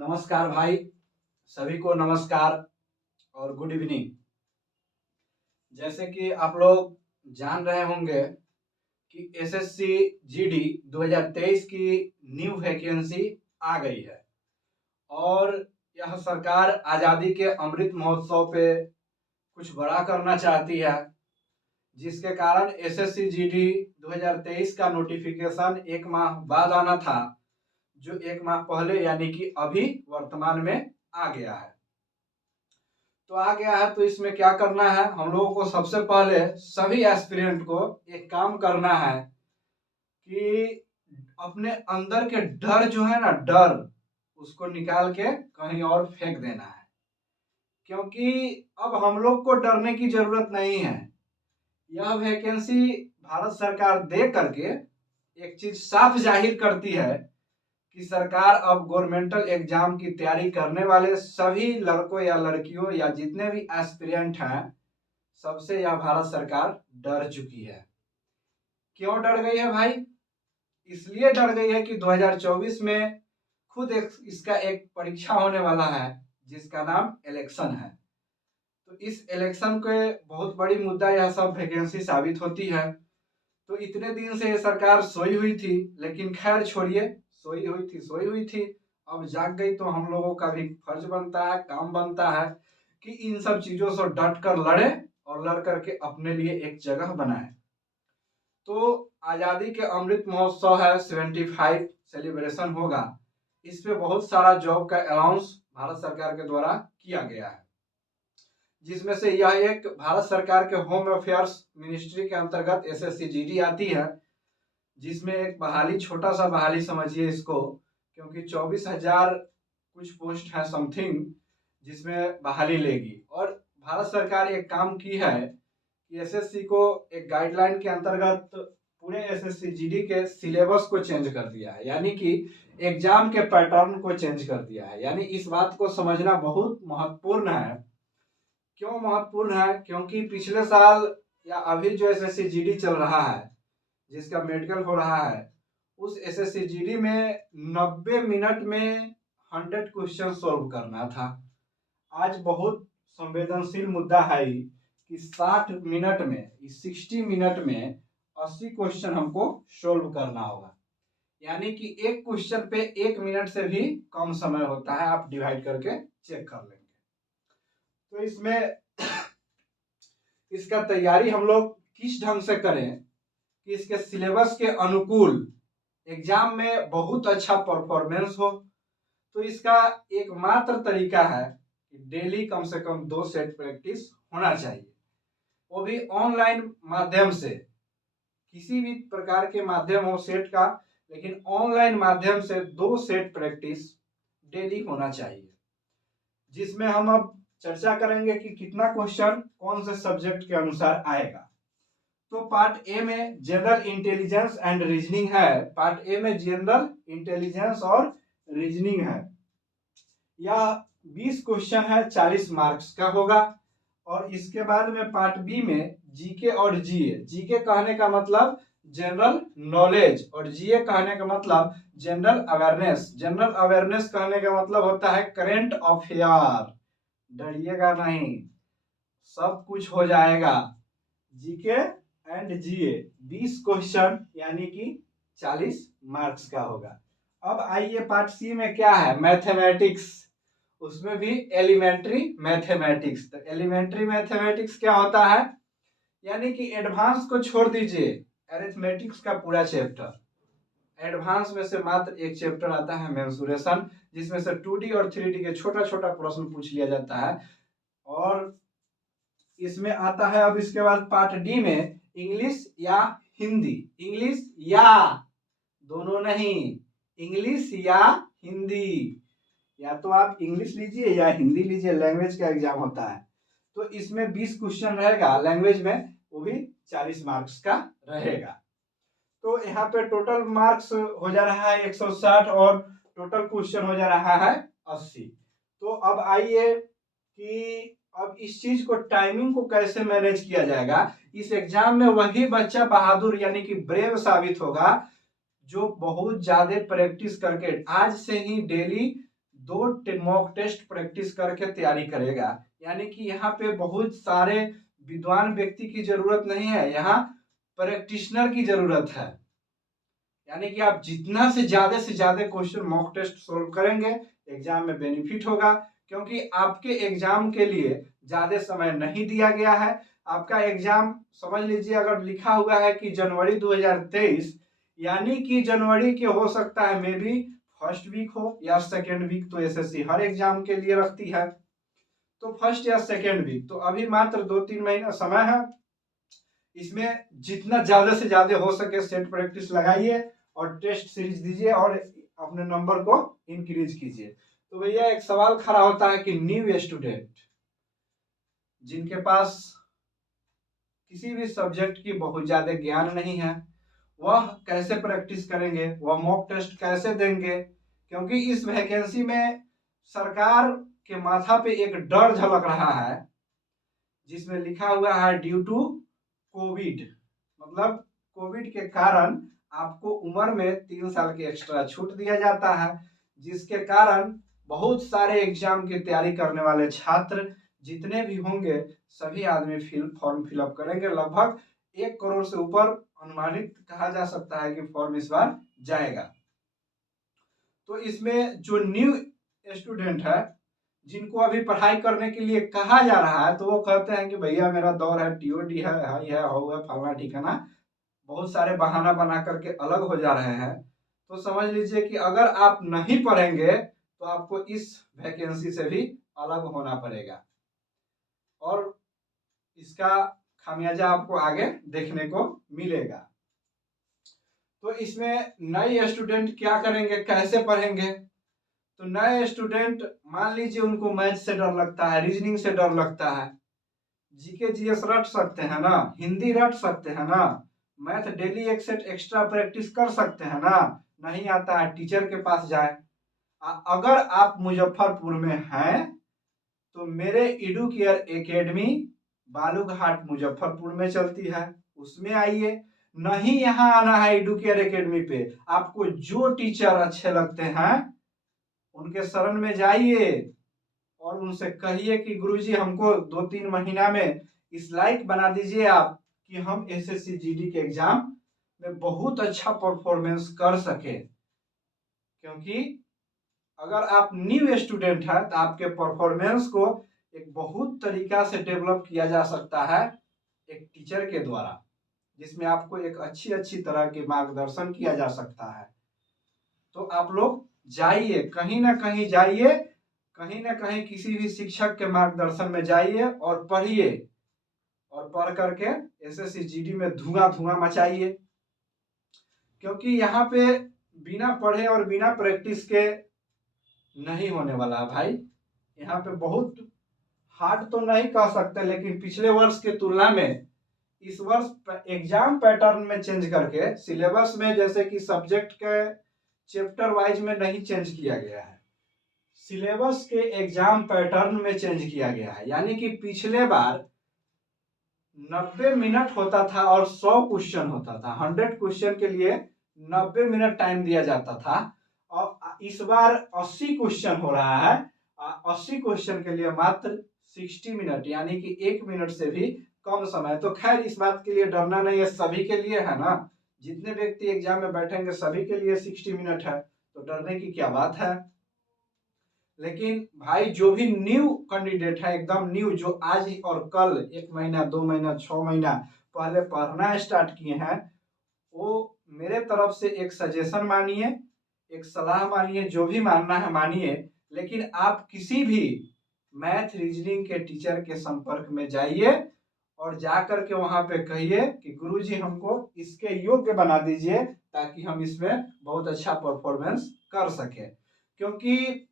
नमस्कार भाई, सभी को नमस्कार और गुड इवनिंग। जैसे कि आप लोग जान रहे होंगे कि एसएससी जीडी 2023 की न्यू वैकेंसी आ गई है और यह सरकार आज़ादी के अमृत महोत्सव पे कुछ बड़ा करना चाहती है, जिसके कारण एसएससी जीडी 2023 का नोटिफिकेशन एक माह बाद आना था, जो एक माह पहले यानी कि अभी वर्तमान में आ गया है। तो आ गया है तो इसमें क्या करना है, हम लोगों को सबसे पहले सभी एस्पिरेंट को एक काम करना है कि अपने अंदर के डर जो है ना, डर उसको निकाल के कहीं और फेंक देना है, क्योंकि अब हम लोग को डरने की जरूरत नहीं है। यह वैकेंसी भारत सरकार दे करके एक चीज साफ जाहिर करती है कि सरकार अब गवर्नमेंटल एग्जाम की तैयारी करने वाले सभी लड़कों या लड़कियों या जितने भी एस्पिरेंट हैं, सबसे यह भारत सरकार डर चुकी है। क्यों डर गई है भाई? इसलिए डर गई है कि 2024 में खुद इसका एक परीक्षा होने वाला है, जिसका नाम इलेक्शन है। तो इस इलेक्शन के बहुत बड़ी मुद्दा यह सब वैकेंसी साबित होती है। तो इतने दिन से ये सरकार सोई हुई थी, लेकिन खैर छोड़िए, सोई हुई थी, अब जाग गई। तो हम लोगों का भी फर्ज बनता है, काम बनता है कि इन सब चीजों से डट कर लड़े और लड़ करके अपने लिए एक जगह बनाए। तो आजादी के अमृत महोत्सव है, 75 सेलिब्रेशन होगा। इस पे बहुत सारा जॉब का अनाउंस भारत सरकार के द्वारा किया गया है, जिसमें से यह एक भारत सरकार के होम अफेयर्स मिनिस्ट्री के अंतर्गत एसएससी जीडी आती है, जिसमें एक बहाली, छोटा सा बहाली समझिए इसको, क्योंकि 24,000 कुछ पोस्ट है समथिंग जिसमें बहाली लेगी। और भारत सरकार एक काम की है कि एसएससी को एक गाइडलाइन के अंतर्गत पूरे एसएससी जीडी के सिलेबस को चेंज कर दिया है, यानी कि एग्जाम के पैटर्न को चेंज कर दिया है। यानी इस बात को समझना बहुत महत्वपूर्ण है। क्यों महत्वपूर्ण है? क्योंकि पिछले साल या अभी जो एसएससी जीडी चल रहा है, जिसका मेडिकल हो रहा है, उस एसएससी जीडी में 90 मिनट में 100 क्वेश्चन सोल्व करना था। आज बहुत संवेदनशील मुद्दा है कि 60 मिनट में, 60 मिनट में 80 क्वेश्चन हमको सोल्व करना होगा। यानी कि एक क्वेश्चन पे 1 मिनट से भी कम समय होता है। आप डिवाइड करके चेक कर लेंगे। तो इसमें इसका तैयारी हम लोग किस ढंग से करें कि इसके सिलेबस के अनुकूल एग्जाम में बहुत अच्छा परफॉर्मेंस हो। तो इसका एकमात्र तरीका है कि डेली कम से कम 2 सेट प्रैक्टिस होना चाहिए, वो भी ऑनलाइन माध्यम से। किसी भी प्रकार के माध्यम हो सेट का, लेकिन ऑनलाइन माध्यम से 2 सेट प्रैक्टिस डेली होना चाहिए, जिसमें हम अब चर्चा करेंगे कि कितना क्वेश्चन कौन से सब्जेक्ट के अनुसार आएगा। तो पार्ट ए में जनरल इंटेलिजेंस एंड रीजनिंग है। पार्ट ए में जनरल इंटेलिजेंस और रीजनिंग है। यह 20 क्वेश्चन है, 40 मार्क्स का होगा। और इसके बाद में पार्ट बी में जीके और जीए। जीके कहने का मतलब जनरल नॉलेज और जीए कहने का मतलब जनरल अवेयरनेस। जनरल अवेयरनेस कहने का मतलब होता है करेंट अफेयर। डरिएगा नहीं, सब कुछ हो जाएगा। जीके एंड जीए 20 क्वेश्चन यानी कि 40 मार्क्स का होगा। अब आइए पार्ट सी में क्या है, मैथमेटिक्स। उसमें भी एलिमेंट्री मैथमेटिक्स। तो एलिमेंट्री मैथमेटिक्स क्या होता है? यानी कि एडवांस को छोड़ दीजिए, अरिथमेटिक्स का पूरा चैप्टर। एडवांस में से मात्र एक चैप्टर आता है मेंसुरेशन, जिसमें से 2D और 3D के छोटा छोटा प्रश्न पूछ लिया जाता है। और इसमें आता है अब इसके बाद पार्ट डी में इंग्लिश या हिंदी। इंग्लिश या, दोनों नहीं, इंग्लिश या हिंदी। या तो आप इंग्लिश लीजिए या हिंदी लीजिए, लैंग्वेज का एग्जाम होता है। तो इसमें 20 क्वेश्चन रहेगा लैंग्वेज में, वो भी 40 मार्क्स का रहेगा। तो यहाँ पे टोटल मार्क्स हो जा रहा है 160 और टोटल क्वेश्चन हो जा रहा है 80। तो अब आइए कि अब इस चीज को, टाइमिंग को कैसे मैनेज किया जाएगा। इस एग्जाम में वही बच्चा बहादुर यानी कि ब्रेव साबित होगा जो बहुत ज्यादा प्रैक्टिस करके आज से ही डेली 2 मॉक टेस्ट प्रैक्टिस करके तैयारी करेगा। यानी कि यहाँ पे बहुत सारे विद्वान व्यक्ति की जरूरत नहीं है, यहाँ प्रैक्टिशनर की जरूरत है। यानी कि आप जितना से ज्यादा क्वेश्चन मॉक टेस्ट सोल्व करेंगे एग्जाम में बेनिफिट होगा, क्योंकि आपके एग्जाम के लिए ज्यादा समय नहीं दिया गया है। आपका एग्जाम समझ लीजिए अगर लिखा हुआ है कि जनवरी 2023, यानी कि जनवरी के हो सकता है मे बी फर्स्ट वीक हो या सेकेंड वीक, तो एसएससी हर एग्जाम के लिए रखती है, तो फर्स्ट या सेकेंड वीक, तो अभी मात्र 2-3 महीना समय है। इसमें जितना ज्यादा से ज्यादा हो सके सेट प्रैक्टिस लगाइए और टेस्ट सीरीज दीजिए और अपने नंबर को इंक्रीज कीजिए। तो भैया एक सवाल खड़ा होता है कि न्यू स्टूडेंट जिनके पास किसी भी सब्जेक्ट की बहुत ज्यादा ज्ञान नहीं है, वह कैसे प्रैक्टिस करेंगे, वह मॉक टेस्ट कैसे देंगे? क्योंकि इस वैकेंसी में सरकार के माथा पे एक डर झलक रहा है, जिसमें लिखा हुआ है ड्यू टू कोविड, मतलब कोविड के कारण आपको उम्र में 3 साल की एक्स्ट्रा छूट दिया जाता है, जिसके कारण बहुत सारे एग्जाम की तैयारी करने वाले छात्र जितने भी होंगे सभी आदमी फॉर्म फिलअप करेंगे। लगभग 1 करोड़ से ऊपर अनुमानित कहा जा सकता है कि फॉर्म इस बार जाएगा। तो इसमें जो न्यू स्टूडेंट है जिनको अभी पढ़ाई करने के लिए कहा जा रहा है, तो वो कहते हैं कि भैया मेरा दौर है, टीओडी है, हाई है, हो है, फलना ठिकाना, बहुत सारे बहाना बना करके अलग हो जा रहे हैं। तो समझ लीजिए कि अगर आप नहीं पढ़ेंगे तो आपको इस वैकेंसी से भी अलग होना पड़ेगा और इसका खामियाजा आपको आगे देखने को मिलेगा। तो इसमें नए स्टूडेंट क्या करेंगे, कैसे पढ़ेंगे? तो नए स्टूडेंट मान लीजिए उनको मैथ से डर लगता है, रीजनिंग से डर लगता है, जीके जीएस रट सकते हैं ना, हिंदी रट सकते हैं ना, मैथ डेली एक सेट एक्स्ट्रा प्रैक्टिस कर सकते हैं ना, नहीं आता है टीचर के पास जाए। अगर आप मुजफ्फरपुर में हैं तो मेरे एडुकेयर एकेडमी बालूघाट मुजफ्फरपुर में चलती है, उसमें आइए। नहीं यहाँ आना है एडुकेयर एकेडमी पे, आपको जो टीचर अच्छे लगते हैं उनके शरण में जाइए और उनसे कहिए कि गुरुजी हमको 2-3 महीना में इस लायक बना दीजिए आप कि हम एसएससी जीडी के एग्जाम में बहुत अच्छा परफॉर्मेंस कर सके। क्योंकि अगर आप न्यू स्टूडेंट हैं तो आपके परफॉर्मेंस को एक बहुत तरीका से डेवलप किया जा सकता है एक टीचर के द्वारा, जिसमें आपको एक अच्छी तरह के मार्गदर्शन किया जा सकता है। तो आप लोग जाइए, कहीं ना कहीं जाइए, कहीं ना कहीं किसी भी शिक्षक के मार्गदर्शन में जाइए और पढ़िए और पढ़ करके एसएससी जीडी में धुआं मचाइए। क्योंकि यहाँ पे बिना पढ़े और बिना प्रैक्टिस के नहीं होने वाला है भाई। यहाँ पे बहुत हार्ड तो नहीं कह सकते, लेकिन पिछले वर्ष के तुलना में इस वर्ष एग्जाम पैटर्न में चेंज करके सिलेबस में, जैसे कि सब्जेक्ट के चैप्टर वाइज में नहीं चेंज किया गया है, सिलेबस के एग्जाम पैटर्न में चेंज किया गया है। यानी कि पिछले बार 90 मिनट होता था और 100 क्वेश्चन होता था, 100 क्वेश्चन के लिए 90 मिनट टाइम दिया जाता था, और इस बार 80 क्वेश्चन हो रहा है, 80 क्वेश्चन के लिए मात्र 60 मिनट, यानी कि 1 मिनट से भी कम समय। तो खैर इस बात के लिए डरना नहीं है, सभी के लिए है ना, जितने व्यक्ति एग्जाम में बैठेंगे सभी के लिए 60 मिनट है, तो डरने की क्या बात है। लेकिन भाई जो भी न्यू कैंडिडेट है, एकदम न्यू, जो आज ही और कल 1 महीना 2 महीना 6 महीना पहले पढ़ना स्टार्ट किए हैं, वो मेरे तरफ से एक सजेशन मानिए, एक सलाह मानिए, जो भी मानना है मानिए, लेकिन आप किसी भी मैथ रीजनिंग के टीचर के संपर्क में जाइए और जाकर के वहां पे कहिए कि गुरुजी हमको इसके योग्य बना दीजिए ताकि हम इसमें बहुत अच्छा परफॉर्मेंस कर सके। क्योंकि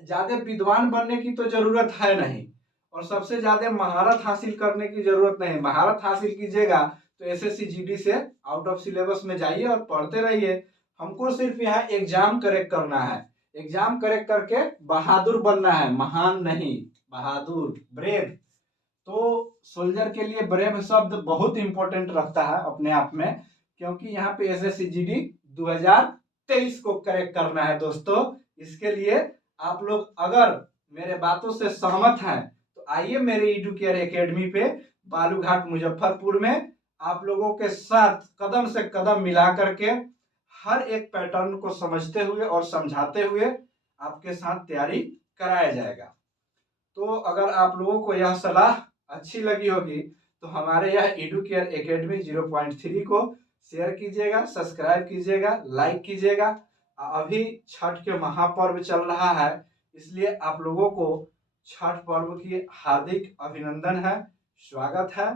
ज्यादा विद्वान बनने की तो जरूरत है नहीं और सबसे ज्यादा महारत हासिल करने की जरूरत नहीं। महारत हासिल कीजिएगा तो एसएससी जीडी से आउट ऑफ सिलेबस में जाइए और पढ़ते रहिए। हमको सिर्फ यहाँ एग्जाम करेक्ट करना है, एग्जाम करेक्ट करके बहादुर बनना है, महान नहीं, बहादुर, ब्रेव। तो सोल्जर के लिए ब्रेव शब्द बहुत इंपॉर्टेंट रखता है अपने आप में, क्योंकि यहाँ पे एसएससी जीडी 2023 को करेक्ट करना है दोस्तों। इसके लिए आप लोग अगर मेरे बातों से सहमत हैं तो आइए मेरे एडुकेयर एकेडमी पे बालूघाट मुजफ्फरपुर में आप लोगों के साथ कदम से कदम मिला करके हर एक पैटर्न को समझते हुए और समझाते हुए आपके साथ तैयारी कराया जाएगा। तो अगर आप लोगों को यह सलाह अच्छी लगी होगी तो हमारे यह एडुकेयर एकेडमी 0.3 को शेयर कीजिएगा, सब्सक्राइब कीजिएगा, लाइक कीजिएगा। अभी छठ के महापर्व चल रहा है, इसलिए आप लोगों को छठ पर्व की हार्दिक अभिनंदन है, स्वागत है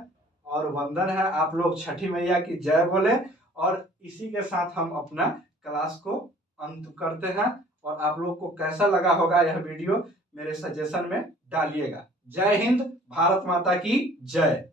और वंदन है। आप लोग छठी मैया की जय बोले और इसी के साथ हम अपना क्लास को अंत करते हैं। और आप लोग को कैसा लगा होगा यह वीडियो मेरे सजेशन में डालिएगा। जय हिंद, भारत माता की जय।